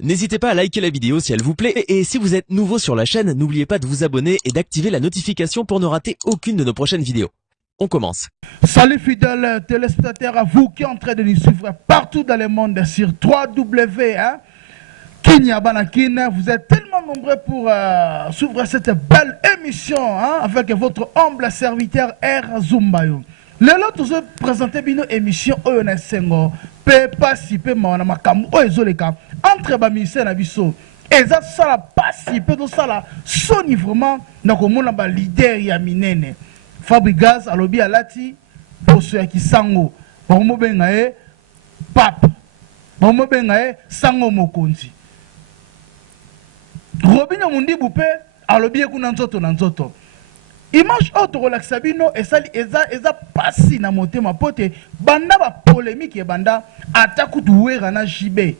N'hésitez pas à liker la vidéo si elle vous plaît et si vous êtes nouveau sur la chaîne, n'oubliez pas de vous abonner et d'activer la notification pour ne rater aucune de nos prochaines vidéos. On commence. Salut fidèles téléspectateurs, à vous qui êtes en train de nous suivre partout dans le monde sur 3W. Kinyabanakine, vous êtes tellement nombreux pour suivre cette belle émission avec votre humble serviteur R. Zumbayo. Lelo tuzo présenter une émission Oyona Sengo, pe pasi pe mawana makamu oyezoleka entre ba ministère na biso. Eza sala pasi pe to sala soni vraiment na komona ba leader ya minene. Fabregas alobi alati poso ya kisango. Bomo benga e pap. Bomo benga e sango mokonzi. Robinho Mundibu pe alobi ekuna nzoto na nzoto. Image auto relaxa bino esali eza pasi na motema pote banda ba polémique e banda atakutu wera na jibe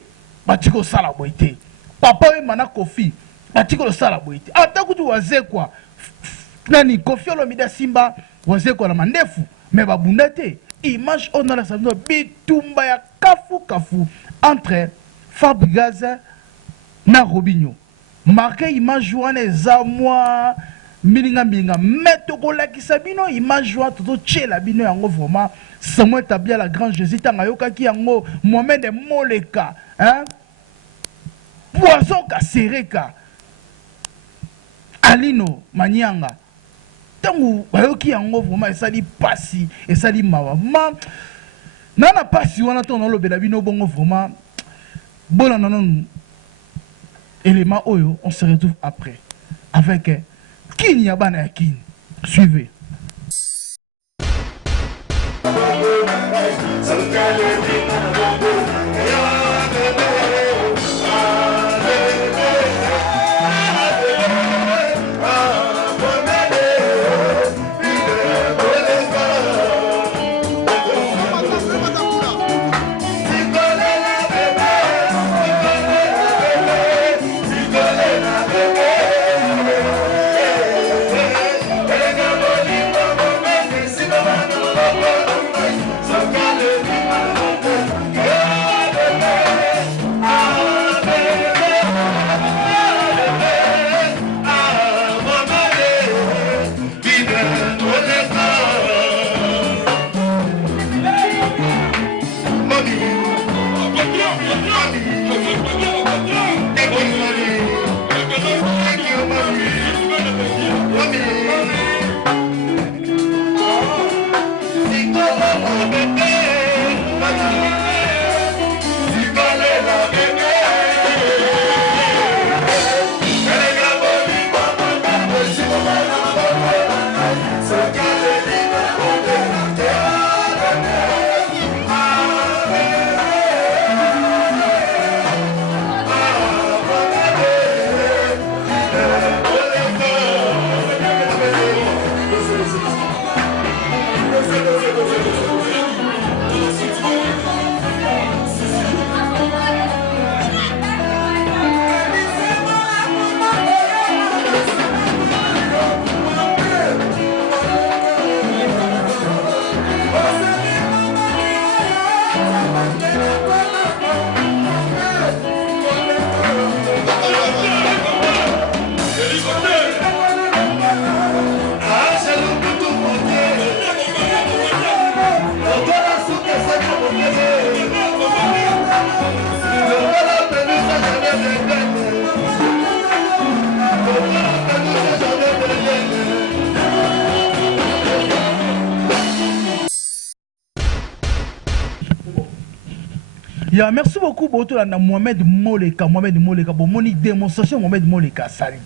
batiko sala boite papa we mana kofi batiko sala boite atakutu wazekwa nani kofi olomida simba wazekwa na mandefu me babunda te image auto relaxa bino bitumba ya kafu entre Fabregas na Robinho marqué image wana eza moi milinga meto kolakisa bino image wa toto tchela bino yango vraiment Samuel Tabia la grand Jésus tanga yokaki yango Mohamed Moleka Poison Kasereka Alino Manyanga tangu bayoki yango vraiment esali pasi esali mawa nana pasi wana to na lobela bino bongo vraiment bona non élément oyo on se retrouve après avec Kinyabana ya Kin. Suivez. Yeah, merci beaucoup pour tout Mohamed Moleka bon moni démonstration Mohamed Moleka sali.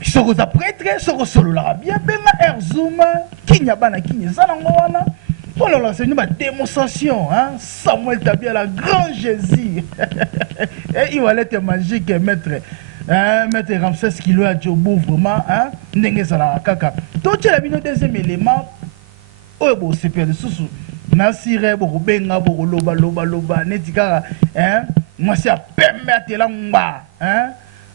Soko za prêtre soko solo la bien benga Erzuma Kinyabana Kinyezana ngwana. Oh là là, c'est une démonstration Samuel Tabia la grand Jésus. Et il va être magique maître maître Ramsès Kilo a Djobo vraiment ndenge sala kaka. Tout la bino deuxième élément oyo c'est perdre sous Nasire Bobenga loba netika moi c'est à permettre là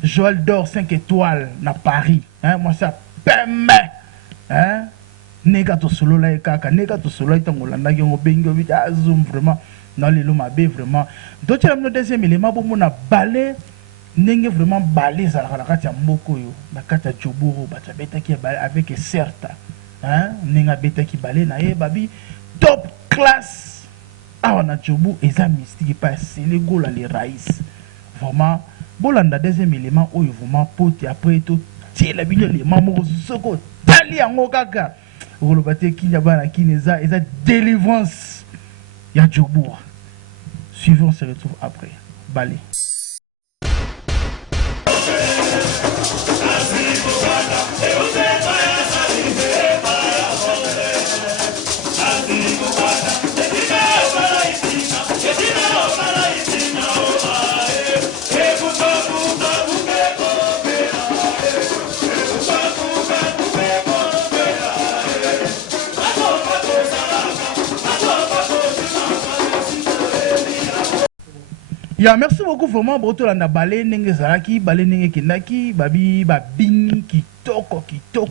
Joël d'or 5 étoiles na Paris moi c'est à permettre nega to solo la kaka nega to solo itango landa ki ngo bengo vita zoom vraiment na lelo mabe vraiment donc le deuxième élément bon na balé nenge vraiment balé za la kati ya mboko yo na kati ya Joburo bacha beta ki balé avec certa hein nenga beta ki balé na ye babi top class awa na Jobu eza mystique pas c'est les gola les raïs vraiment bolanda deuxième élément oyo vraiment pote après tout tiela bino les mamoko soko tali yango kaka rolobate kinya bana kineza eza délivrance ya Jobura. Suivons, on se retrouve après. Balé. Ya merci beaucoup vraiment boto landa balé nenge zaraki balé nenge kendaki babi babini kitoko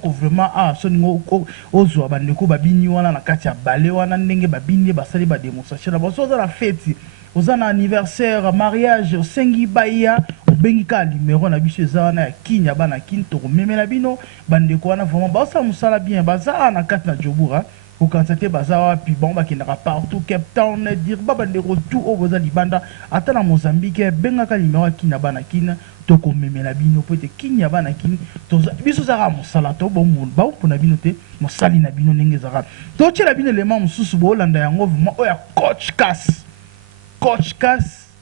vraiment ah soningo ozwa bandeko babini wana na kati ya balé wana nenge babini basali ba démonstration na boso za la fête oza na anniversaire mariage osengi baya obengi ka numéro na biso eza wana ya kinya bana kinto memela bino bandeko wana vraiment basa musala bien baza na kati na Jobura au constater bazawa puis bon ba kinaka partout Cape Town dire baba de retour au boza libanda ata na Mozambique benga ka numéro kina bana kina to ko memela bino peut être kinya bana kini to biso zara musala to bon moun ba pona bino te musali na bino nenge zara to tshela bino le mam susu bo landa yango vraiment oya coach Cass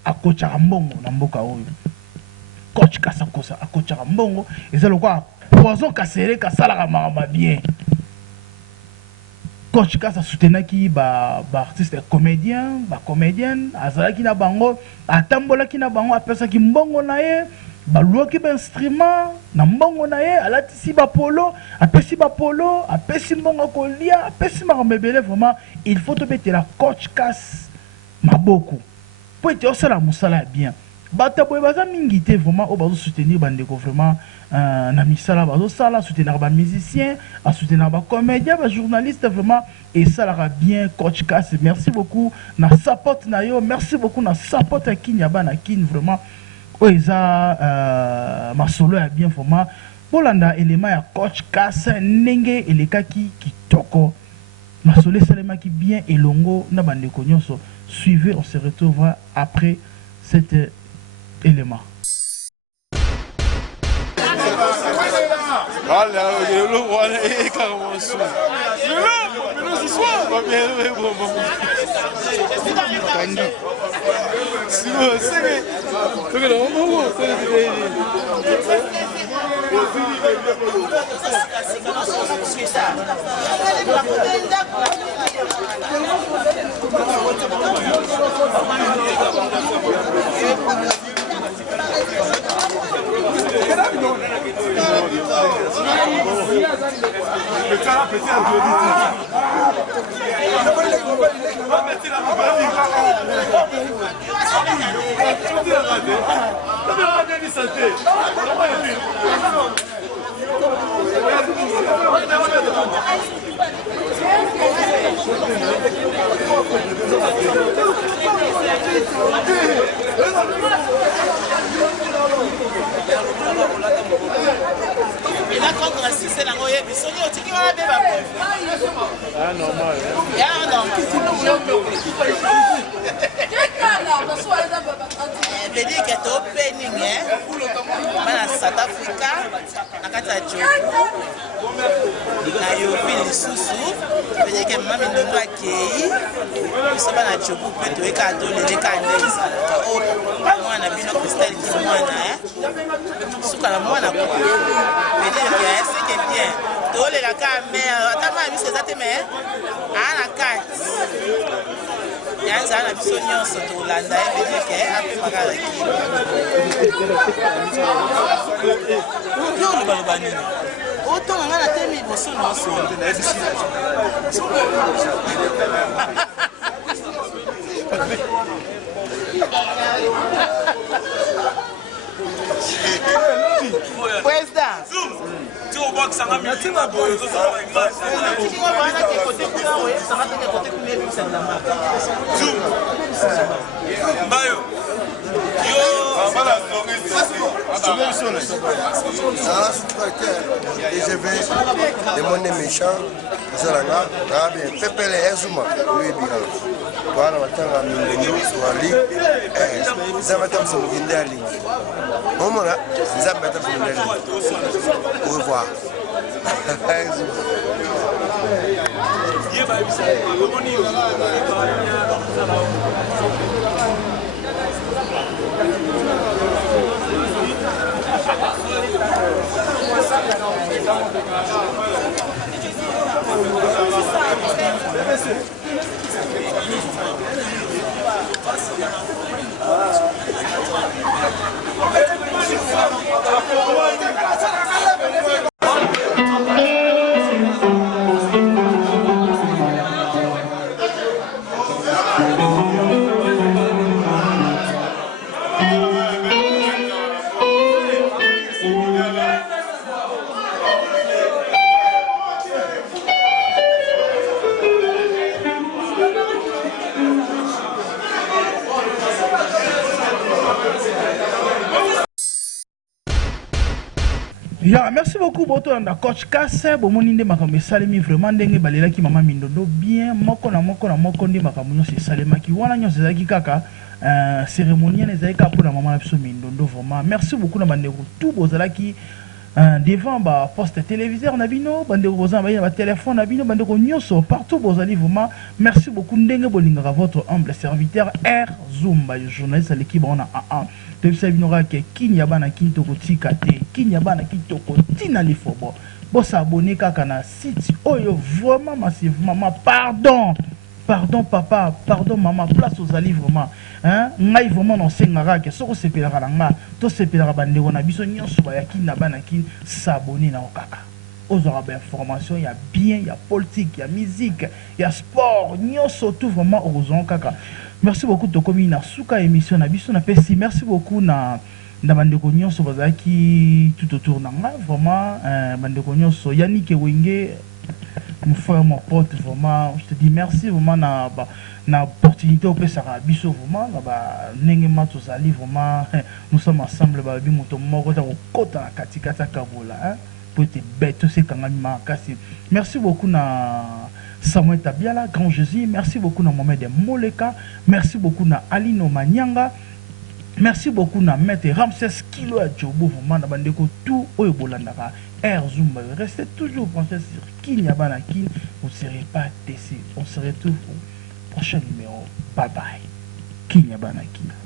a coach mbongo na mboka oyo coach Cass a coach mbongo ezalo kwa poison kasere kasala ma bien Coach Cass a soutenu qui ba artiste comédien ba comédienne azalaki na bango atambolaki na bango apesa ki mbongo na ye ba luaki ba instrument na mbongo na ye alatisi ba polo apesi mbongo kolia apesi makamebele vraiment il faut te mettre la Coach Cass maboko pour être osala musala bien bata boye baza mingi te vraiment o bazo soutenir bandeko vraiment na misala bazo sala soutenir ba musicien a soutenir ba comédien ba journaliste vraiment et ça la bien Coach Cass merci beaucoup na support na yo merci beaucoup na support à kinya bana kin vraiment o eza ma solo ya bien vraiment bolanda élément ya Coach Cass nenge elekaki kitoko ma solo salema ki bien elongo na bandeko nyonso suivez on se retrouvera après cet élément. Et là, quand on assiste, c'est la moyenne, mais Sony, on dit qu'il y a des vapeurs. Ah, normal. Ah, non. Je dis que c'est opening, hein. South Africa, na kati ya Jobu, na yobi lisusu, je dis que mami ndono akei, bisoba na Jobu pe toyeka atoleleka ndenge ezalaka. Oh, mwana bino Christelle ki mwana, suka na mwana kwa. Je dis que c'est bien. Tolelaka mère, ata mama biso eza te mais ana kati. Yanza na biso nyonso tolanda ebe ke ape makala ki. Yo luba nini? Oto nga na temi boso na oso. Président. Tu au box. Des monnaies méchants, au revoir. Ya, merci beaucoup boto na coach Kasse bomoni nde makambo esalemi vraiment ndenge balelaki mama Mindondo bien moko na moko nde makambo nyonso esalemaki wana nyonso ezalaki kaka cérémonienne ezalaki kaka mpona mama na biso Mindondo vraiment merci beaucoup na bandeko tout bozalaki devant ba poste téléviseur na bino bandeko boza na ba téléphone na bino bandeko nyonso partout bozali vraiment merci beaucoup ndenge bolingaka votre humble serviteur R Zumba journaliste à l'équipe on a tebisa binora ke kinya bana kitoko tika te kinya bana kitoko tina lifobo bosa abonné kaka na site oyo vraiment massivement pardon papa pardon maman place aux ali vraiment hein ngai vraiment non sengara ke soko sepelaka na nga to sepelaka bandeko na biso nyonso ba yakina bana kin s'abonner na okaka ozora ba information ya bien ya politique ya musique ya sport nyonso tout vraiment ozon kaka. Merci beaucoup de commis na suka émission na biso na pesi merci beaucoup na bandeko nyonso bazaki tout autour na nga vraiment bandeko nyonso Yannick Wenge mon frère mon pote vraiment je te dis merci vraiment na opportunité au pesara biso vraiment ba ndenge matozali vraiment nous sommes ensemble ba bi moto moko ta kota na katikata kabola hein pour te bête c'est quand même makasi merci beaucoup na Samuel Tabiala, Grand Jésus, merci beaucoup na Mohamed Moleka, merci beaucoup na Alino Manyanga, merci beaucoup na Maître Ramses Kilo à Djobo, vraiment na bandeko tout oyo bolandaka, R Zumba, restez toujours pensés sur Kinyabana Kin, vous ne serez pas déçus, on se retrouve au prochain numéro, bye bye, Kinyabana Kin.